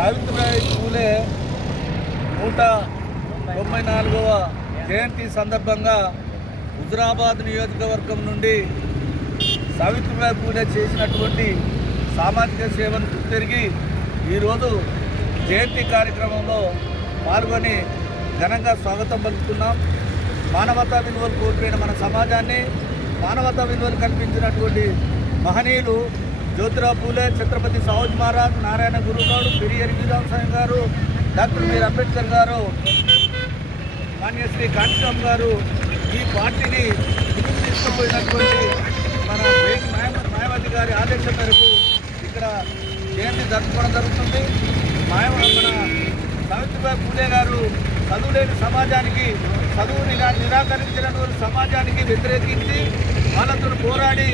సావిత్రిబాయి పూలే 194వ జయంతి సందర్భంగా హుజురాబాద్ నియోజకవర్గం నుండి సావిత్రిబాయి పూలే చేసినటువంటి సామాజిక సేవను గుర్తెరిగి ఈరోజు జయంతి కార్యక్రమంలో పాల్గొని ఘనంగా స్వాగతం పలుకుతున్నాం. మానవతా విలువలు కోల్పోయిన మన సమాజాన్ని మానవతా విలువలు కల్పించినటువంటి మహనీయులు జ్యోతిరావు పూలే, ఛత్రపతి సాహుజీ మహారాజ్, నారాయణ గురుగారు, పెరియర్ విజయరామస్వామి గారు, డాక్టర్ బి.ఆర్. అంబేద్కర్ గారు, మాన్యశ్రీ కాంశీరామ్ గారు ఈ పార్టీని ముందుకు తీసుకుపోయినటువంటి మన మాయావతి గారి ఆదేశం మేరకు ఇక్కడ జయంతి జరుపుకోవడం జరుగుతుంది. మన సావిత్రిబాయి పూలే గారు చదువులేని సమాజానికి, చదువు నిరాకరించినటువంటి సమాజానికి వ్యతిరేకించి వాళ్ళతో పోరాడి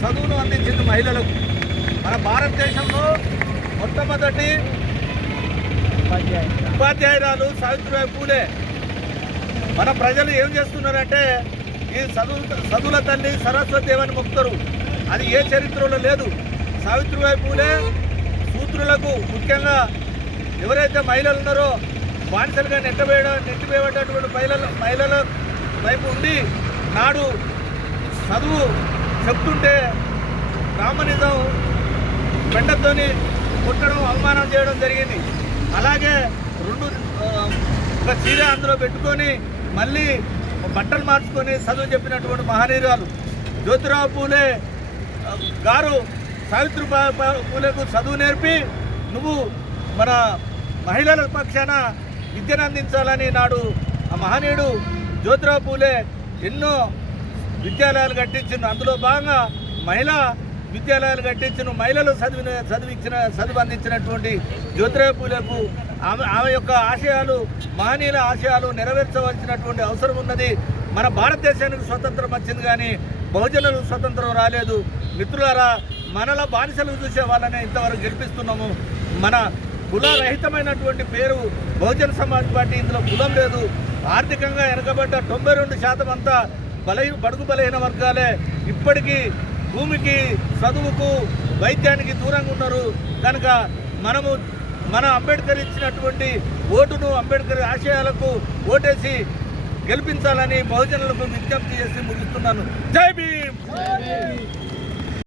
చదువును అందించిన మహిళలకు మన భారతదేశంలో మొట్టమొదటి ఉపాధ్యాయురాలు సావిత్రిబాయి పూలే. మన ప్రజలు ఏం చేస్తున్నారంటే ఈ చదువుల తల్లి సరస్వతి దేవని మొక్కుతారు. అది ఏ చరిత్రలో లేదు. సావిత్రిబాయి పూలే సూత్రులకు, ముఖ్యంగా ఎవరైతే మహిళలు ఉన్నారో బానిసలుగా నెట్టివేయబడ్డటువంటి మహిళల వైపు ఉండి నాడు చదువు చెప్తుంటే రామనిజం పెండతోని కొట్టడం, అవమానం చేయడం జరిగింది. అలాగే ఒక చీర అందులో పెట్టుకొని మళ్ళీ బట్టలు మార్చుకొని చదువు చెప్పినటువంటి మహనీయురాలు జ్యోతిరావు పూలే గారు సావిత్రిబాయి పూలేకు చదువు నేర్పి నువ్వు మన మహిళల పక్షాన విద్యను అందించాలని నాడు ఆ మహనీయుడు జ్యోతిరావు పూలే ఎన్నో విద్యాలయాలు కట్టించిండు. అందులో భాగంగా మహిళా విద్యాలయాలు కట్టించిన, మహిళలు చదువు అందించినటువంటి జ్యోతిరావు పూలేకు ఆమె యొక్క ఆశయాలు, మహనీయుల ఆశయాలు నెరవేర్చవలసినటువంటి అవసరం ఉన్నది. మన భారతదేశానికి స్వతంత్రం వచ్చింది కానీ బహుజనులకు స్వతంత్రం రాలేదు. మిత్రులారా, మనలో బానిసలు చూసే వాళ్ళనే ఇంతవరకు గెలిపిస్తున్నాము. మన కులరహితమైనటువంటి పేరు బహుజన సమాజ్ పార్టీ. ఇందులో కులం లేదు. ఆర్థికంగా వెనకబడ్డ 92% అంతా బడుగు బలహీన వర్గాలే. ఇప్పటికీ భూమికి, చదువుకు, వైద్యానికి దూరంగా ఉన్నారు. కనుక మనము మన అంబేద్కర్ ఇచ్చినటువంటి ఓటును, అంబేద్కర్ ఆశయాలకు ఓటేసి గెలిపించాలని బహుజనులకు విజ్ఞప్తి చేసి ముగిస్తున్నాను. జై భీమ్.